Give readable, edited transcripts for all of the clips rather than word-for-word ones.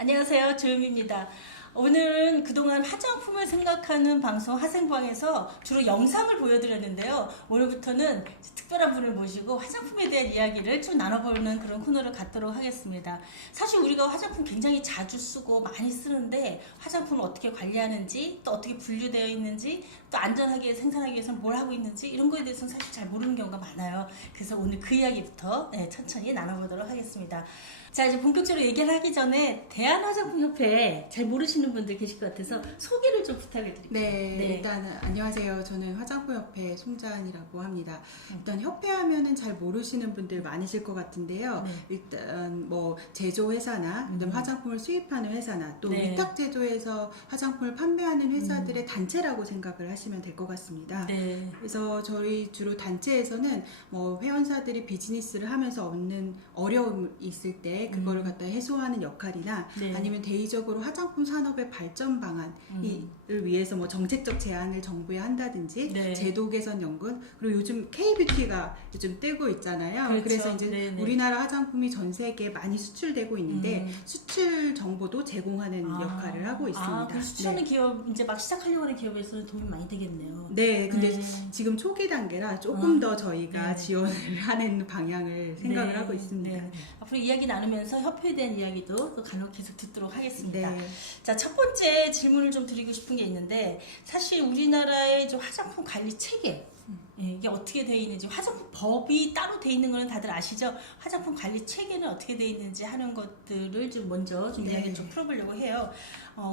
안녕하세요. 조유미입니다. 오늘은 그동안 화장품을 생각하는 방송 화생방에서 주로 영상을 보여드렸는데요. 오늘부터는 특별한 분을 모시고 화장품에 대한 이야기를 좀 나눠보는 그런 코너를 갖도록 하겠습니다. 사실 우리가 화장품 굉장히 자주 쓰고 많이 쓰는데 화장품을 어떻게 관리하는지, 또 어떻게 분류되어 있는지, 또 안전하게 생산하기 위해서는 뭘 하고 있는지 이런 거에 대해서는 사실 잘 모르는 경우가 많아요. 그래서 오늘 그 이야기부터 천천히 나눠보도록 하겠습니다. 자, 이제 본격적으로 얘기를 하기 전에 대한화장품협회에 잘 모르시는 분들 계실 것 같아서 소개를 좀 부탁을 드릴게요. 네, 일단 안녕하세요. 저는 화장품협회 송자은이라고 합니다. 일단 협회 하면은 잘 모르시는 분들 많으실 것 같은데요. 네. 일단 뭐 제조회사나 그다음 화장품을 수입하는 회사나 또 네. 위탁 제조해서 화장품을 판매하는 회사들의 단체라고 생각을 하시면 될 것 같습니다. 네. 그래서 저희 주로 단체에서는 뭐 회원사들이 비즈니스를 하면서 얻는 어려움이 있을 때 그거를 갖다 해소하는 역할이나 네. 아니면 대의적으로 화장품 산업의 발전 방안을 위해서 뭐 정책적 제안을 정부에 한다든지 네. 제도 개선 연구 그리고 요즘 K-뷰티가 요즘 뜨고 있잖아요. 그렇죠. 그래서 이제 네네. 우리나라 화장품이 전 세계에 많이 수출되고 있는데 수출 정보도 제공하는 역할을 하고 있습니다. 그 수출하는 기업 이제 막 시작하려고 하는 기업에서는 도움이 많이 되겠네요. 네, 근데 네. 지금 초기 단계라 조금 더 저희가 네. 지원을 하는 방향을 생각을 하고 있습니다. 네. 앞으로 이야기 나누면서 협회에 대한 이야기도 또 간혹 계속 듣도록 하겠습니다. 네. 자, 첫 번째 질문을 좀 드리고 싶은 게 있는데 사실 우리나라의 좀 화장품 관리 체계 이게 어떻게 되어 있는지 화장품 법이 따로 되어 있는 거는 다들 아시죠? 화장품 관리 체계는 어떻게 되어 있는지 하는 것들을 좀 먼저 좀 이야기를 좀 풀어보려고 해요.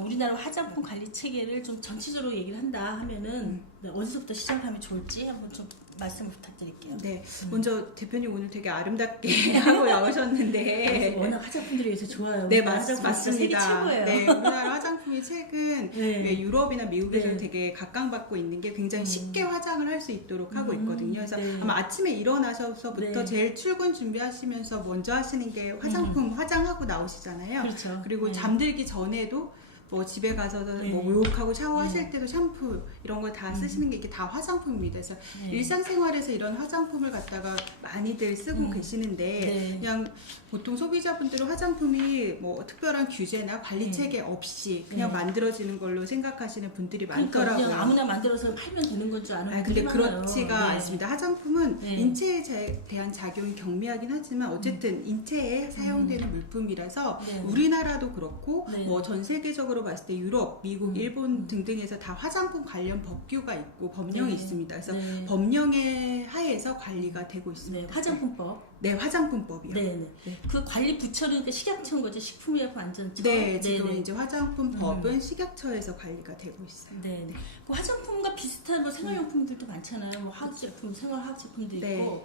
우리나라 화장품 관리 체계를 좀 전체적으로 얘기를 한다 하면은 어디서부터 시작하면 좋을지 한번 좀 말씀을 부탁드릴게요. 네, 먼저 대표님 오늘 되게 아름답게 하고 나오셨는데 워낙 화장품들이 요새 좋아요. 네, 화장품 진짜 세계 맞습니다. 최고예요. 네, 우리나라 화장품이 최근 네. 유럽이나 미국에서 네. 되게 각광받고 있는 게 굉장히 쉽게 화장을 할 수 있도록 하고 있거든요. 그래서 네. 아마 아침에 일어나셔서부터 네. 제일 출근 준비하시면서 먼저 하시는 게 화장품 화장하고 나오시잖아요. 그렇죠. 그리고 네. 잠들기 전에도 뭐 집에 가서도 뭐 목욕하고 샤워하실 때도 샴푸 이런 걸 다 쓰시는 게 이게 다 화장품입니다. 그래서 네. 일상생활에서 이런 화장품을 갖다가 많이들 쓰고 계시는데 네. 그냥 보통 소비자분들은 화장품이 뭐 특별한 규제나 관리 체계 없이 그냥 만들어지는 걸로 생각하시는 분들이 그러니까 많더라고요. 그냥 아무나 만들어서 팔면 되는 건 줄 아는 근데 분들이 많아요. 그렇지가 네. 않습니다. 화장품은 네. 인체에 대한 작용이 경미하긴 하지만 어쨌든 인체에 사용되는 물품이라서 네. 우리나라도 그렇고 네. 뭐 전 세계적으로 봤을 때 유럽, 미국, 일본 등등에서 다 화장품 관련 법규가 있고 법령이 네. 있습니다. 그래서 네. 법령의 하에서 관리가 되고 있습니다. 네, 화장품법. 네, 화장품법이요. 네. 그 관리 부처는 그 식약처인 거죠. 식품의약품안전처. 네, 지금 네. 이제 화장품법은 식약처에서 관리가 되고 있어요. 네. 그 화장품과 비슷한 뭐 생활용품들도 많잖아요. 뭐 화학제품, 생활화학제품도 있고. 네.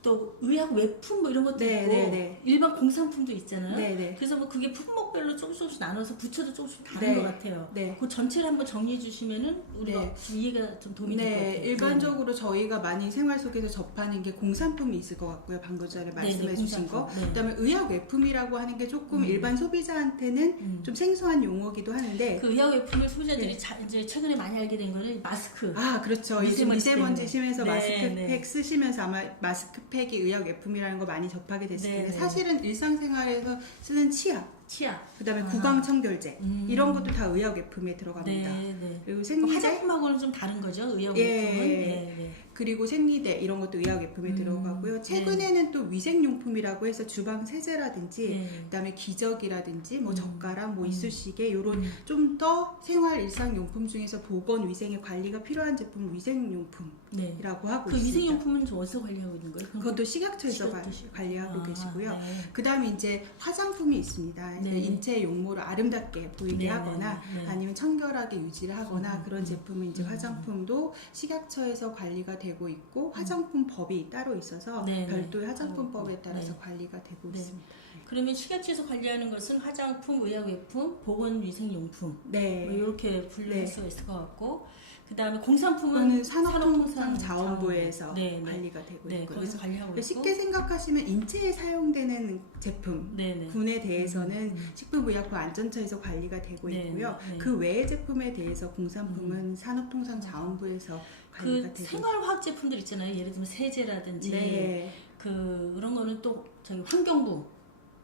또 의학 외품 뭐 이런 것도 네, 있고 네, 네. 일반 공산품도 있잖아요. 네, 네. 그래서 뭐 그게 품목별로 조금씩 나눠서 부처도 조금씩 다른 네, 것 같아요. 네. 그 전체를 한번 정리해 주시면은 우리가 네. 이해가 좀 도움이 될 것 네, 같아요. 일반적으로 저희가 많이 생활 속에서 접하는 게 공산품이 있을 것 같고요. 방금 전에 말씀해 주신 거. 공산품. 네. 그다음에 의학 외품이라고 하는 게 조금 일반 소비자한테는 좀 생소한 용어기도 하는데 그 의학 외품을 소비자들이 이제 최근에 많이 알게 된 거는 마스크. 아, 그렇죠. 이제 미세먼지 미세먼지 때문에. 심해서 네, 마스크팩 네. 쓰시면서 아마 마스크팩이 의학 외품이라는 거 많이 접하게 됐을 네, 텐데 네. 사실은 일상생활에서 쓰는 치약 치약. 그다음에 구강청결제 이런 것도 다 의학 외품에 들어갑니다. 네. 그리고 그 생리대 화장품하고는 좀 다른 거죠. 의학 예. 외품은. 네. 그리고 생리대 이런 것도 의학 외품에 들어가고요. 최근에는 또 위생용품이라고 해서 주방 세제라든지 네. 그다음에 기저귀라든지 뭐 젓가락, 뭐 이쑤시개 이런 좀 더 생활 일상 용품 중에서 보건 위생의 관리가 필요한 제품 위생용품이라고 하고 그 있습니다. 위생용품은 좀 어디서 관리하고 있는 거예요? 그것도 식약처에서 식약처. 관리하고 계시고요. 네. 그 다음에 이제 화장품이 있습니다. 이제 네. 인체 용모를 아름답게 보이게 네, 하거나 네. 아니면 청결하게 유지를 하거나 그런 제품은 이제 화장품도 식약처에서 관리가 되고 있고 화장품법이 따로 있어서 네, 네. 별도의 화장품법에 따라서 네. 관리가 되고 네. 있습니다. 그러면 식약처에서 관리하는 것은 화장품, 의약외품, 보건위생용품 네. 뭐 이렇게 분류할 네. 수가 있을 것 같고 그 다음에 공산품은 그거는 산업통상자원부에서 네, 네. 관리가 되고 네, 있고요. 거기서 관리하고 있고 쉽게 생각하시면 인체에 사용되는 제품 네. 분에 대해서는 식품의약품 안전처에서 관리가 되고 네, 있고요. 네. 그 외의 제품에 대해서 공산품은 산업통상자원부에서 관리가 그 되고 있습니다. 생활화학 제품들 있잖아요. 예를 들면 세제라든지 네. 그런 거는 또 저기 환경부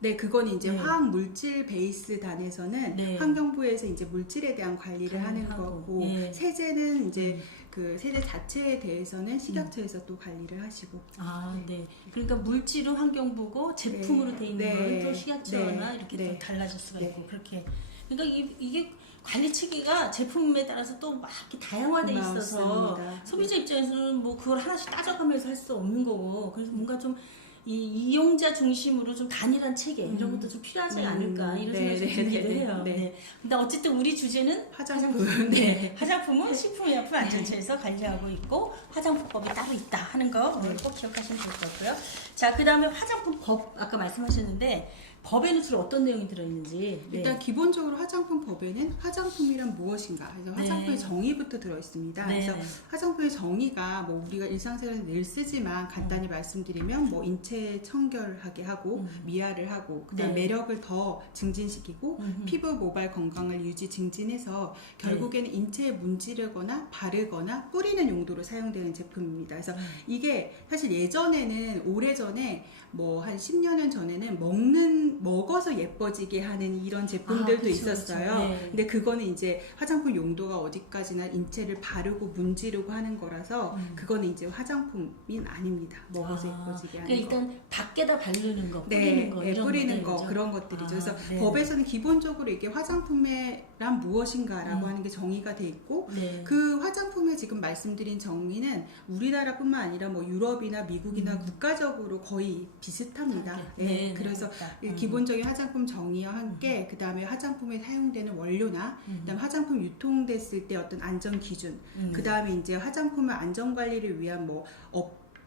네, 그건 이제 네. 화학 물질 베이스 단에서는 네. 환경부에서 이제 물질에 대한 관리를 하는 하고, 거고, 예. 세제는 이제 그 세제 자체에 대해서는 식약처에서 또 관리를 하시고. 아, 네. 그러니까 물질은 환경부고 제품으로 네. 돼 있는 네. 건 또 식약처나 네. 이렇게 네. 또 달라질 수가 네. 있고 그렇게. 그러니까 이게 관리 체계가 제품에 따라서 또 막 이렇게 다양화돼 있어서 맞습니다. 소비자 입장에서는 뭐 그걸 하나씩 따져가면서 할 수 없는 거고 그래서 뭔가 좀 이 이용자 중심으로 좀 단일한 체계 이런 것도 좀 필요하지 않을까 이런 생각이 좀 들기도 해요. 네. 근데 어쨌든 우리 주제는 화장품. 네. 화장품은 식품의약품안전처에서 관리하고 있고 화장품법이 따로 있다 하는 거 오늘 꼭 기억하시면 될 것 같고요. 자, 그 다음에 화장품 법 아까 말씀하셨는데 법에는 주로 어떤 내용이 들어있는지. 일단 기본적으로 화장품 법에는 화장품이란 무엇인가, 그래서 화장품의 정의부터 들어 있습니다. 네. 그래서 화장품의 정의가 뭐 우리가 일상생활에서 늘 쓰지만 간단히 말씀드리면 뭐 인체 청결하게 하고 미화를 하고 그다음 네. 매력을 더 증진시키고 피부 모발 건강을 유지 증진해서 결국에는 인체에 문지르거나 바르거나 뿌리는 용도로 사용되는 제품입니다. 그래서 이게 사실 예전에는 오래전에 뭐 한 10년은 전에는 먹어서 예뻐지게 하는 이런 제품들도 그쵸, 있었어요. 그쵸. 네. 근데 그거는 이제 화장품 용도가 어디까지나 인체를 바르고 문지르고 하는 거라서 그거는 이제 화장품이 아닙니다. 먹어서 예뻐지게 하는 그러니까 거. 일단 밖에다 바르는 거, 네, 뿌리는 거, 네, 이런 뿌리는 거 것들이죠? 그런 것들이죠. 그래서 네. 법에서는 기본적으로 이게 화장품이란 무엇인가라고 하는 게 정의가 돼 있고 네. 그 화장품에 지금 말씀드린 정의는 우리나라뿐만 아니라 뭐 유럽이나 미국이나 국가적으로 거의 비슷합니다. 네, 네, 네, 그래서 맞다. 기본적인 화장품 정의와 함께 그 다음에 화장품에 사용되는 원료나 그다음 화장품 유통됐을 때 어떤 안전 기준, 그 다음에 이제 화장품의 안전 관리를 위한 뭐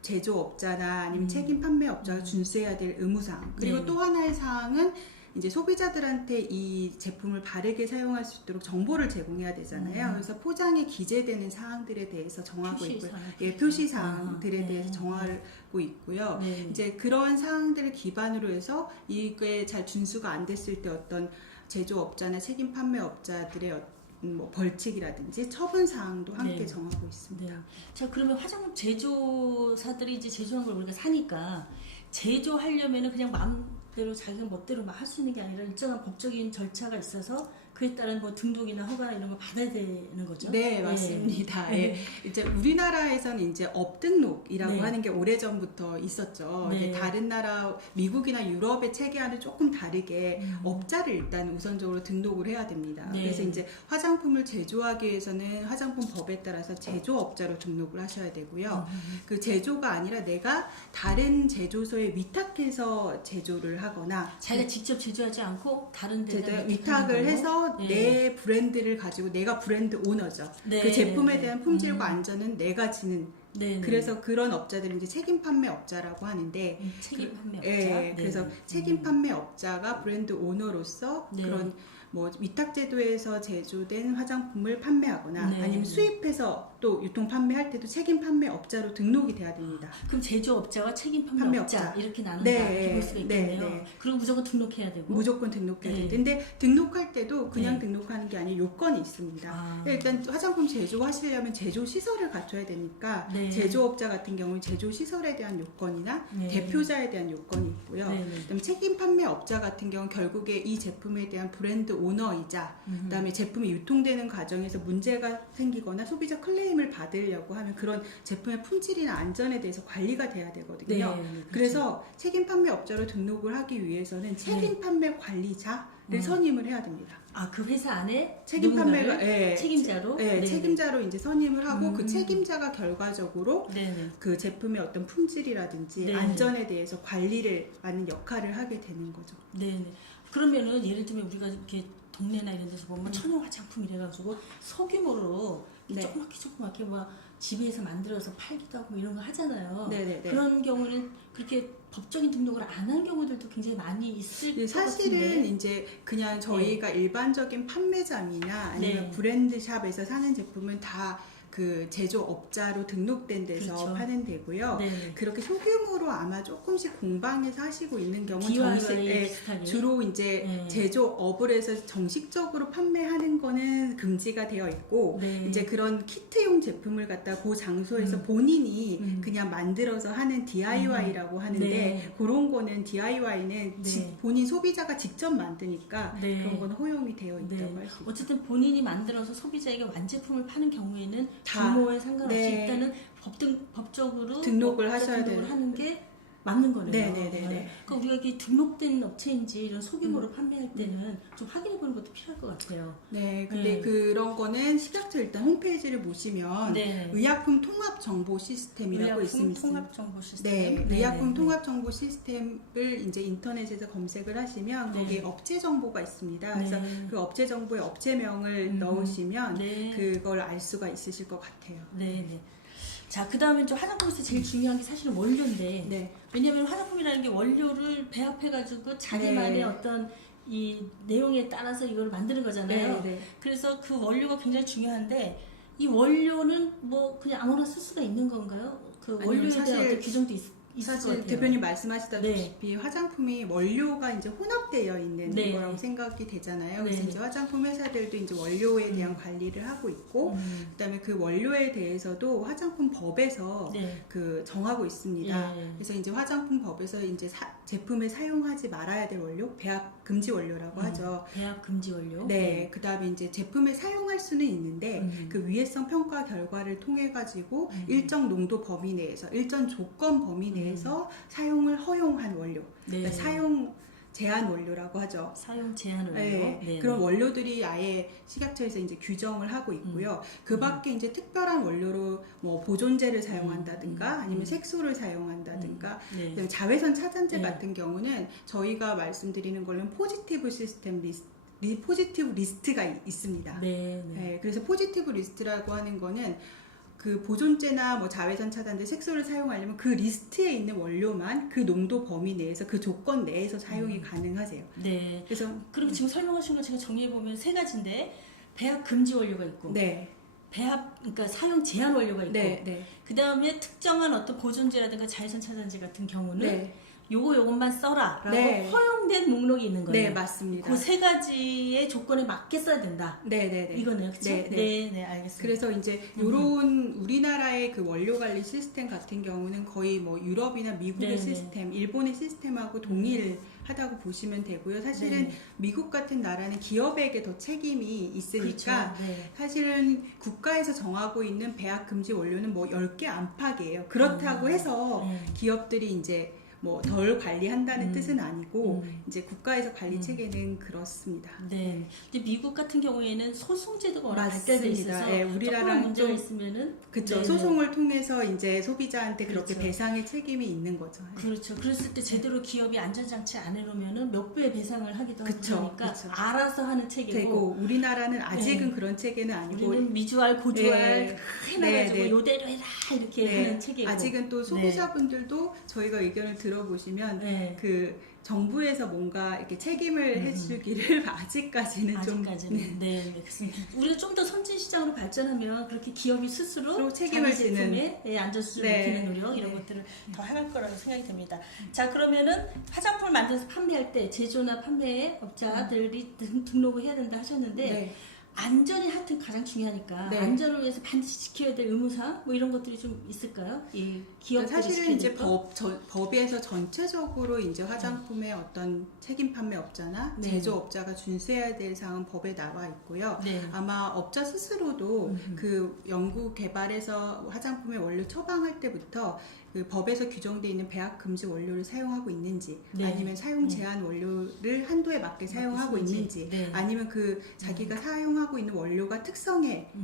제조업자나 아니면 책임 판매업자가 준수해야 될 의무사항, 그리고 네. 또 하나의 사항은 이제 소비자들한테 이 제품을 바르게 사용할 수 있도록 정보를 제공해야 되잖아요. 그래서 포장에 기재되는 사항들에 대해서 정하고 있고요. 표시 사항들에 대해서 정하고 있고요. 네. 이제 그런 사항들을 기반으로 해서 이게 잘 준수가 안 됐을 때 어떤 제조업자나 책임 판매업자들의 뭐 벌칙이라든지 처분 사항도 함께 네. 정하고 있습니다. 네. 자, 그러면 화장품 제조사들이 이제 제조한 걸 우리가 사니까 제조하려면은 그냥 마음대로 자기가 멋대로 막 할 수 있는 게 아니라 일정한 법적인 절차가 있어서 그에 따른 뭐 등록이나 허가나 이런 걸 받아야 되는 거죠? 네, 맞습니다. 예. 예. 이제 우리나라에서는 이제 업등록이라고 네. 하는 게 오래전부터 있었죠. 네. 이제 다른 나라, 미국이나 유럽의 체계와는 조금 다르게 업자를 일단 우선적으로 등록을 해야 됩니다. 네. 그래서 이제 화장품을 제조하기 위해서는 화장품 법에 따라서 제조업자로 등록을 하셔야 되고요. 그 제조가 아니라 내가 다른 제조소에 위탁해서 제조를 하거나 자기가 직접 제조하지 않고 다른 데다 위탁을 해서 네. 내 브랜드를 가지고 내가 브랜드 오너죠. 네. 그 제품에 네. 대한 품질과 안전은 내가 지는. 네. 그래서 그런 업자들은 이제 책임 판매업자라고 하는데 책임 판매업자. 예, 네. 그래서 책임 판매업자가 브랜드 오너로서 네. 그런 뭐 위탁 제도에서 제조된 화장품을 판매하거나 네. 아니면 수입해서 또 유통 판매할 때도 책임 판매업자로 등록이 돼야 됩니다. 그럼 제조업자와 책임 판매업자 판매업자. 이렇게 나눈다 네. 이렇게 볼 수가 있겠네요. 네. 그리고 무조건 등록해야 되고. 무조건 등록해야 네. 되는데 등록할 때도 그냥 네. 등록하는 게 아니라 요건이 있습니다. 아. 일단 화장품 제조하시려면 제조 시설을 갖춰야 되니까 네. 제조업자 같은 경우는 제조 시설에 대한 요건이나 네. 대표자에 대한 요건이 있고요. 네. 그다음에 책임 판매업자 같은 경우는 결국에 이 제품에 대한 브랜드 오너이자 그다음에 제품이 유통되는 과정에서 문제가 생기거나 소비자 클레임을 받으려고 하면 그런 제품의 품질이나 안전에 대해서 관리가 돼야 되거든요. 네. 그렇죠. 그래서 책임 판매업자로 등록을 하기 위해서는 책임 판매 관리자를 선임을 해야 됩니다. 아, 그 회사 안에 책임 판매가 누군가를 책임자로 네, 책임자로 이제 선임을 하고 그 음. 책임자가 결과적으로 네네. 그 제품의 어떤 품질이라든지 네. 안전에 대해서 관리를 하는 역할을 하게 되는 거죠. 네네. 그러면은 예를 들면 우리가 이렇게 동네나 이런 데서 보면 천연 화장품 이래가지고 소규모로 네. 조그맣게 막 집에서 만들어서 팔기도 하고 이런 거 하잖아요. 네네네. 그런 경우는 그렇게 법적인 등록을 안 한 경우들도 굉장히 많이 있을 것 사실은 같은데. 이제 그냥 저희가 일반적인 판매점이나 아니면 네. 브랜드샵에서 사는 제품은 다 그 제조업자로 등록된 데서 그렇죠. 파는 데고요. 네. 그렇게 소규모로 아마 조금씩 공방에서 하시고 있는 경우는 DIY 비슷하게. 주로 이제 네. 제조업을 해서 정식적으로 판매하는 거는 금지가 되어 있고 네. 이제 그런 키트용 제품을 갖다 그 장소에서 본인이 그냥 만들어서 하는 DIY라고 하는데 네. 그런 거는 DIY는 네. 본인 소비자가 직접 만드니까 네. 그런 건 허용이 되어 있다고 네. 할 수 있어요. 어쨌든 본인이 만들어서 소비자에게 완제품을 파는 경우에는 다. 규모에 상관없이 네. 일단은 법적으로 등록을 업자 하셔야 등록을 돼요. 하는 게 맞는 거네요. 네네네네. 그러니까 우리가 이게 등록된 업체인지 이런 소규모로 판매할 때는 좀 확인해 보는 것도 필요할 것 같아요. 네, 근데 네. 그런 거는 식약처 일단 홈페이지를 보시면 네. 의약품 통합 정보 시스템이라고 의약품 있습니다. 통합 정보 시스템. 네, 네, 의약품 네, 통합 정보 시스템을 이제 인터넷에서 검색을 하시면 네. 거기에 업체 정보가 있습니다. 그래서 네. 그 업체 정보에 업체명을 넣으시면 네. 그걸 알 수가 있으실 것 같아요. 네, 네. 자, 그 다음에 좀 화장품에서 제일 중요한 게 사실은 원료인데, 네. 왜냐하면 화장품이라는 게 원료를 배합해가지고 자기만의 네. 어떤 이 내용에 따라서 이걸 만드는 거잖아요. 네, 네. 그래서 그 원료가 굉장히 중요한데, 이 원료는 뭐 그냥 아무나 쓸 수가 있는 건가요? 그 아니요, 원료에 대한 사실- 어떤 규정도 있을 것 사실 같아요. 대표님 말씀하시다시피 화장품이 원료가 이제 혼합되어 있는 네. 거라고 생각이 되잖아요. 네. 그래서 이제 화장품 회사들도 이제 원료에 대한 관리를 하고 있고, 그다음에 그 원료에 대해서도 화장품 법에서 네. 그 정하고 있습니다. 예. 그래서 이제 화장품 법에서 이제 제품에 사용하지 말아야 될 원료, 배합 금지 원료라고 하죠. 배합 금지 원료. 네, 그다음에 이제 제품에 사용할 수는 있는데 그 위해성 평가 결과를 통해 가지고 일정 농도 범위 내에서 일정 조건 범위 내에서 사용을 허용한 원료, 네. 그러니까 사용 제한 원료라고 하죠. 사용 제한 원료. 네, 네. 그런 원료들이 아예 식약처에서 이제 규정을 하고 있고요. 그 밖에 이제 특별한 원료로 뭐 보존제를 사용한다든가 아니면 색소를 사용한다든가 네. 그다음에 자외선 차단제 네. 같은 경우는 저희가 말씀드리는 걸로는 포지티브 시스템 포지티브 리스트가 있습니다. 네. 네. 네, 그래서 포지티브 리스트라고 하는 거는 그 보존제나 뭐 자외선 차단제, 색소를 사용하려면 그 리스트에 있는 원료만 그 농도 범위 내에서 그 조건 내에서 사용이 가능하세요. 네. 그래서 그럼 지금 설명하신 거 제가 정리해 보면 세 가지인데 배합 금지 원료가 있고, 네, 배합 그러니까 사용 제한 원료가 있고, 네, 네, 그 다음에 특정한 어떤 보존제라든가 자외선 차단제 같은 경우는 네, 요것만 써라라고 네. 허용된 목록이 있는 거예요. 네, 맞습니다. 그 세 가지의 조건에 맞게 써야 된다. 네, 네, 네. 이거네요, 그렇죠? 네, 네. 네, 네, 알겠습니다. 그래서 이제 요런 우리나라의 그 원료 관리 시스템 같은 경우는 거의 뭐 유럽이나 미국의 네네. 시스템, 일본의 시스템하고 동일하다고 보시면 되고요. 사실은 네. 미국 같은 나라는 기업에게 더 책임이 있으니까 그렇죠. 네. 사실은 국가에서 정하고 있는 배합 금지 원료는 뭐 10개 안팎이에요. 그렇다고 해서 네. 기업들이 이제 뭐 덜 관리한다는 뜻은 아니고 음. 이제 국가에서 관리 체계는 그렇습니다. 네. 근데 미국 같은 경우에는 소송 제도가 워낙 맞습니다. 발달돼 있어서 네, 조금만 우리나라랑 문제가 좀 있으면은 그렇죠. 네네. 소송을 통해서 이제 소비자한테 그렇게 그렇죠. 배상의 책임이 있는 거죠. 그렇죠. 그랬을 때 제대로 기업이 안전장치 안 해놓으면은 몇 배의 배상을 하기도 그쵸, 하고 그러니까 그쵸. 알아서 하는 책이고 되고 우리나라는 아직은 네. 그런 체계는 아니고 우리는 미주알 고주알 네. 해놔가지고 네, 네. 요대로 해라 이렇게 네, 하는 책이고 아직은 또 소비자분들도 저희가 의견을 들어보시면 네. 그 정부에서 뭔가 이렇게 책임을 해주기를 아직까지는 좀 아직까지는 네, 네, 그렇습니다. 우리가 좀 더 선진 시장으로 발전하면 그렇게 기업이 스스로 서로 책임을 자기 제품의 안전수준을 네. 높이는 노력 이런 네. 것들을 더 해갈 거라고 생각이 됩니다. 자, 그러면은 화장품을 만들어서 판매할 때 제조나 판매 업자들이 등록을 해야 된다 하셨는데 네. 안전이 하여튼 가장 중요하니까 네. 안전을 위해서 반드시 지켜야 될 의무사항 뭐 이런 것들이 좀 있을까요? 이 기업들이 사실은 지켜야 이제 될 거? 법에서 전체적으로 이제 화장품의 어떤 책임 판매업자나 네. 제조업자가 준수해야 될 사항은 법에 나와 있고요. 네. 아마 업자 스스로도 그 연구 개발에서 화장품의 원료 처방할 때부터 그 법에서 규정되어 있는 배합 금지 원료를 사용하고 있는지 네. 아니면 사용 제한 원료를 한도에 맞게 사용하고 있는지 네. 아니면 그 자기가 사용하고 있는 원료가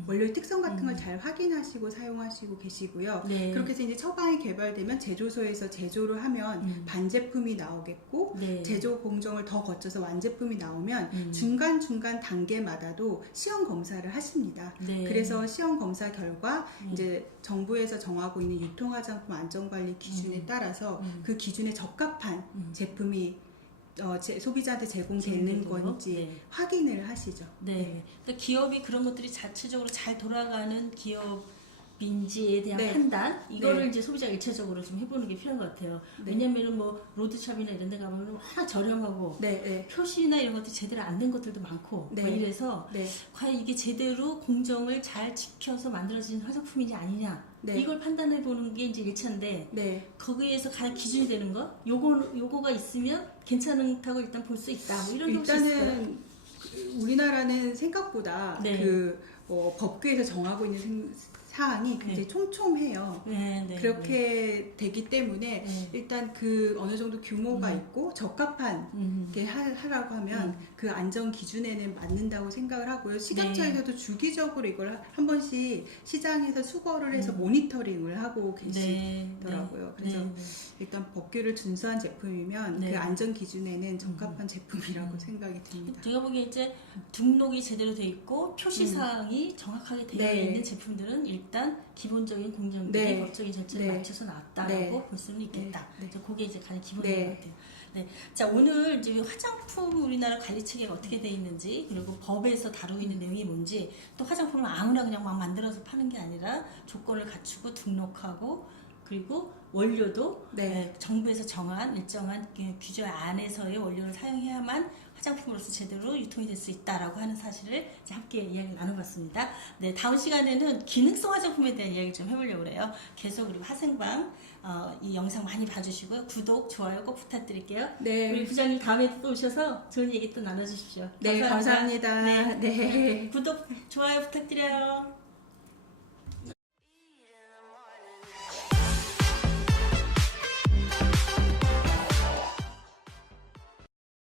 원료의 특성 같은 걸 잘 확인하시고 사용하시고 계시고요. 네. 그렇게 해서 이제 처방이 개발되면 제조소에서 제조를 하면 반제품이 나오겠고 네. 제조 공정을 더 거쳐서 완제품이 나오면 중간중간 단계마다도 시험 검사를 하십니다. 네. 그래서 시험 검사 결과 이제 정부에서 정하고 있는 유통화장품 안전관리 기준에 따라서 그 기준에 적합한 제품이 소비자한테 제공되는 제공되는 거? 건지 네. 확인을 하시죠. 네. 그러니까 기업이 그런 것들이 자체적으로 잘 돌아가는 기업 민지에 대한 네. 판단 이거를 네. 이제 소비자가 일차적으로 좀 해보는 게 필요한 것 같아요. 네. 왜냐면은 뭐 로드샵이나 이런 데 가면 워낙 저렴하고 네, 네. 표시나 이런 것도 제대로 안 된 것들도 많고 네. 뭐 이래서 네. 과연 이게 제대로 공정을 잘 지켜서 만들어진 화장품인지 아니냐 네. 이걸 판단해 보는 게 이제 1차인데 네. 거기에서 가장 기준이 되는 거 요거가 있으면 괜찮다고 일단 볼 수 있다 뭐 이런 게 혹시 있을까요? 일단은 우리나라는 생각보다 네. 법규에서 정하고 있는 사항이 굉장히 촘촘해요. 네, 네, 그렇게 되기 때문에 네. 일단 어느 정도 규모가 있고 적합한 게 하라고 하면 그 안전 기준에는 맞는다고 생각을 하고요. 시각처에서도 주기적으로 이걸 한 번씩 시장에서 수거를 해서 모니터링을 하고 계시더라고요. 그래서 네, 네. 일단 법규를 준수한 제품이면 네. 그 안전 기준에는 적합한 제품이라고 생각이 듭니다. 제가 보기에 이제 등록이 제대로 돼 있고 표시사항이 정확하게 되어 네. 있는 제품들은 일단 기본적인 공정들이 네. 법적인 절차에 네. 맞춰서 나왔다라고 네. 볼 수는 있겠다. 네. 그래서 그게 이제 가장 기본인 네. 것 같아요. 네. 자, 오늘 이제 화장품 우리나라 관리 체계가 어떻게 돼 있는지 그리고 법에서 다루고 있는 내용이 뭔지 또 화장품을 아무나 그냥 막 만들어서 파는 게 아니라 조건을 갖추고 등록하고 그리고 원료도 네. 정부에서 정한 일정한 규제 안에서의 원료를 사용해야만 화장품으로서 제대로 유통이 될 수 있다라고 하는 사실을 이제 함께 이야기를 나눠봤습니다. 네, 다음 시간에는 기능성 화장품에 대한 이야기 좀 해보려고 해요. 계속 우리 화생방 이 영상 많이 봐주시고요. 구독, 좋아요 꼭 부탁드릴게요. 네. 우리 부장님 다음에 또 오셔서 좋은 얘기 또 나눠주십시오. 네, 감사합니다. 네. 네. 구독, 좋아요 부탁드려요.